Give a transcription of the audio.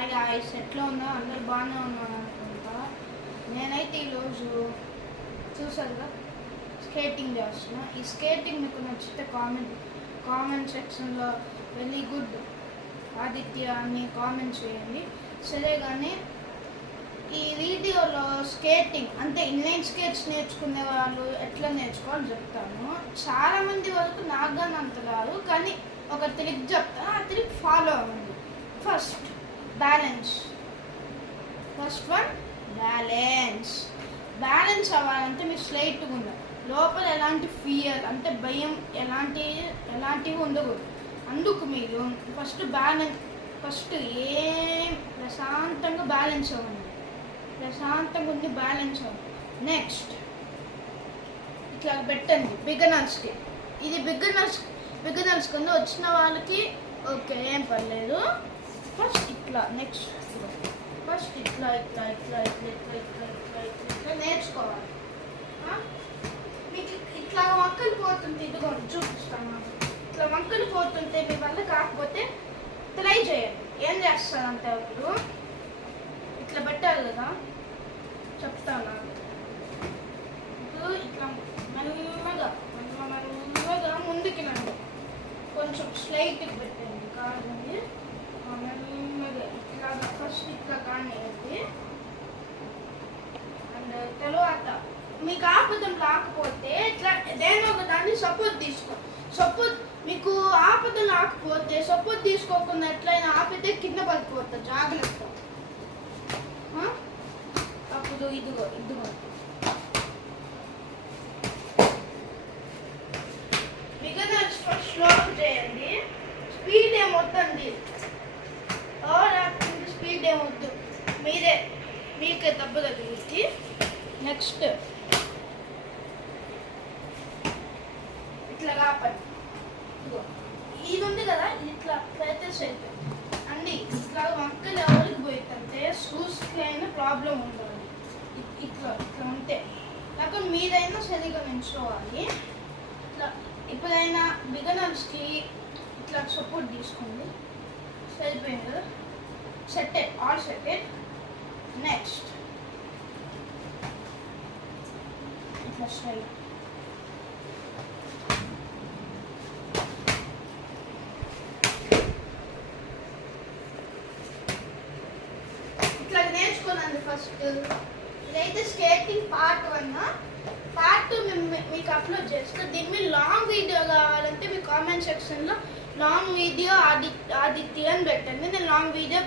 Hi guys, ఎట్లా ఉన్నా అందరు బాగానే ఉన్నాను అనుకుంటా. నేనైతే ఈరోజు చూసారుగా స్కేటింగ్ చేస్తున్నా. ఈ స్కేటింగ్ మీకు నచ్చితే కామెంట్ సెక్షన్లో వెరీ గుడ్ ఆదిత్య అని కామెంట్ చేయండి. సరే, కానీ ఈ వీడియోలో స్కేటింగ్ అంటే ఇన్లైన్ స్కేట్స్ నేర్చుకునే వాళ్ళు ఎట్లా నేర్చుకోవాలని చెప్తాను. చాలామంది వరకు నాకు కానీ అంత రాదు, కానీ ఒక ట్రిక్ చెప్తాను, ఆ ట్రిక్ ఫాలో అవ్వండి. ఫస్ట్ వన్ బ్యాలెన్స్ అవ్వాలంటే మీరు స్ట్రైట్గా ఉండాలి. లోపల ఎలాంటి ఫియర్ అంటే భయం ఎలాంటివి ఉండకూడదు. అందుకు మీరు ఫస్ట్ ఏం ప్రశాంతంగా బ్యాలెన్స్ అవ్వండి. నెక్స్ట్ ఇట్లా పెట్టండి బిగినర్స్కి. ఇది బిగినర్స్ కింద వచ్చిన వాళ్ళకి ఓకే, ఏం పర్లేదు. ఫస్ట్ ఇట్లా నేర్చుకోవాలి. మీకు ఇట్లా వంకలు పోతుంటే ఇదిగో చూపిస్తాను. ఇట్లా వంకలు పోతుంటే మీ వల్ల కాకపోతే ట్రై చేయండి. ఏం చేస్తారంటే ఇప్పుడు ఇట్లా పెట్టాలి కదా, చెప్తాను. ఇప్పుడు ఇట్లా మెల్లగా ముందుకి రండి, కొంచెం స్ట్రైట్కి పెట్టండి కాదండి. మెల్లగా ఇట్లాగా ఫస్ట్ ఇట్లా కానీ అండ్ తర్వాత మీకు ఆపదం రాకపోతే ఇట్లా దేని ఒక దాన్ని సపోర్ట్ మీకు ఆపదం రాకపోతే సపోర్ట్ తీసుకోకుండా ఎట్లయినా ఆపితే కింద పడిపోతుంది, జాగ్రత్త. అప్పుడు ఇదిగో బిగినర్స్ ఫస్ట్ స్లో చేయండి. స్పీడ్ ఏమొద్దండి, స్పీడ్ ఏమొద్దు, మీకే దెబ్బ తగిలింది. నెక్స్ట్ ఇట్లా కాపండి. ఇది ఉంది కదా, ఇట్లా అయితే సైడ్ అండి. ఇట్లా వంకలు ఎవరికి పోయిందంటే షూస్కి అయినా ప్రాబ్లం ఉండాలి. ఇట్లా ఉంటే లేకపోతే మీదైనా సరిగా నించుకోవాలి. ఇట్లా ఎప్పుడైనా బిగినర్స్కి ఇట్లా సపోర్ట్ తీసుకోండి. సరిపోయింది కదా, ఆల్ సెటెడ్. నెక్స్ట్ ఇట్లా స్ట్రైట్ ఇట్లా నేర్చుకున్నాను. ఫస్ట్ ఇదైతే స్కేటింగ్ పార్ట్ 1. పార్ట్ 2 మీకు అప్లోడ్ చేస్తా. దీని మీద లాంగ్ వీడియో కావాలంటే మీ కామెంట్ సెక్షన్లో లాంగ్ వీడియో ఆదిత్య అని పెట్టండి. నేను లాంగ్ వీడియో